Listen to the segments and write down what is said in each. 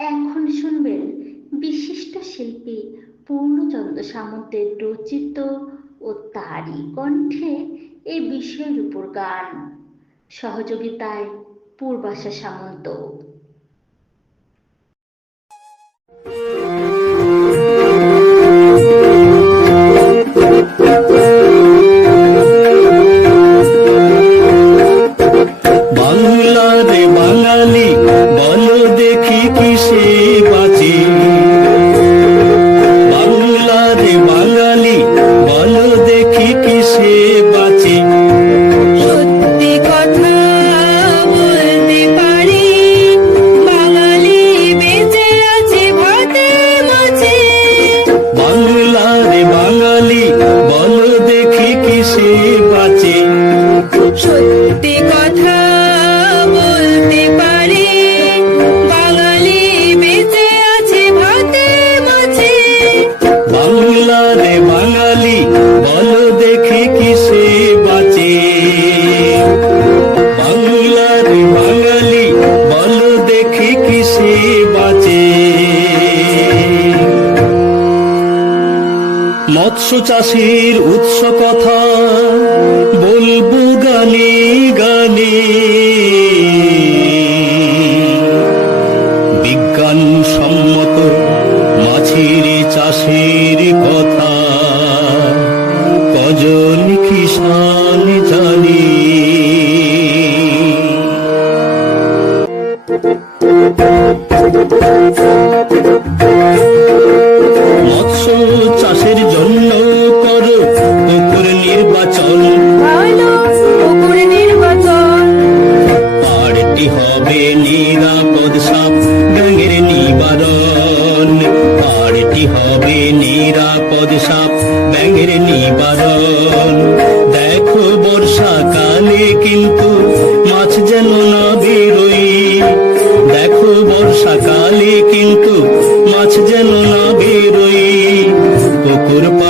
এখন শুনবেন বিশিষ্ট শিল্পী পূর্ণচন্দ্র সামন্তের রচিত ও তারই কণ্ঠে এ বিষয়ের উপর গান। সহযোগিতায় পূর্বাশা সামন্ত। চাষির উৎস কথা। বর্ষাকালে কিন্তু মাছ যেন না বেরোই পুকুর পা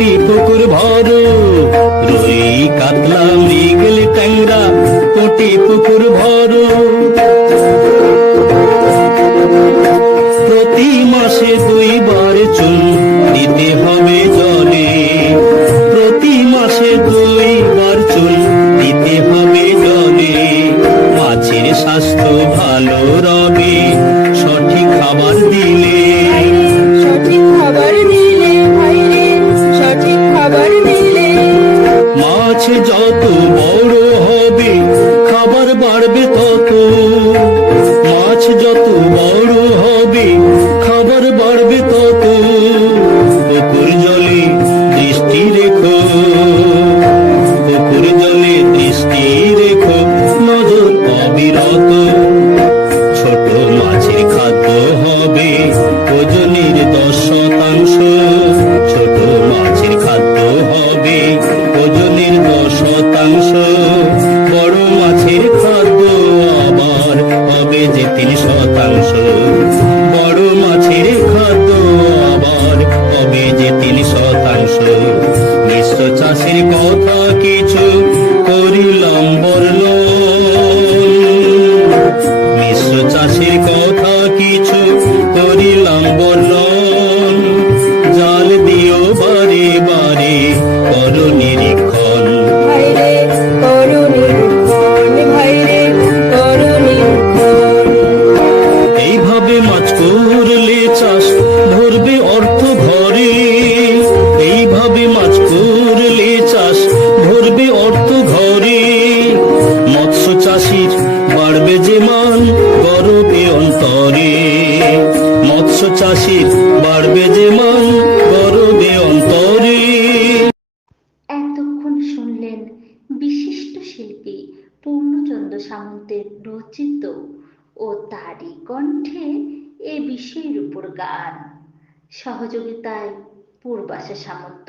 কোটি পুকুর ভর। রুই, কাতলা, মৃগেল, ট্যাংরা কোটি পুকুর ভর। প্রতি মাসে দুইবার চুল দিতে হবে জলে। প্রতি মাসে দুইবার চুল দিতে হবে জলে। মাছের স্বাস্থ্য ভালো রবে, সঠিক খাবার দিয়ে গাছ যত বড় দাসের কথা কিছু করিলাম মৎস্য চাষির বাড়বে যে মান, গরবে অন্তরে। এতক্ষণ শুনলেন বিশিষ্ট শিল্পী পূর্ণচন্দ্র সামন্তের রচিত ও তারই কণ্ঠে এ বিষয়ের উপর গান। সহযোগিতায় পূর্বাশা সামন্ত।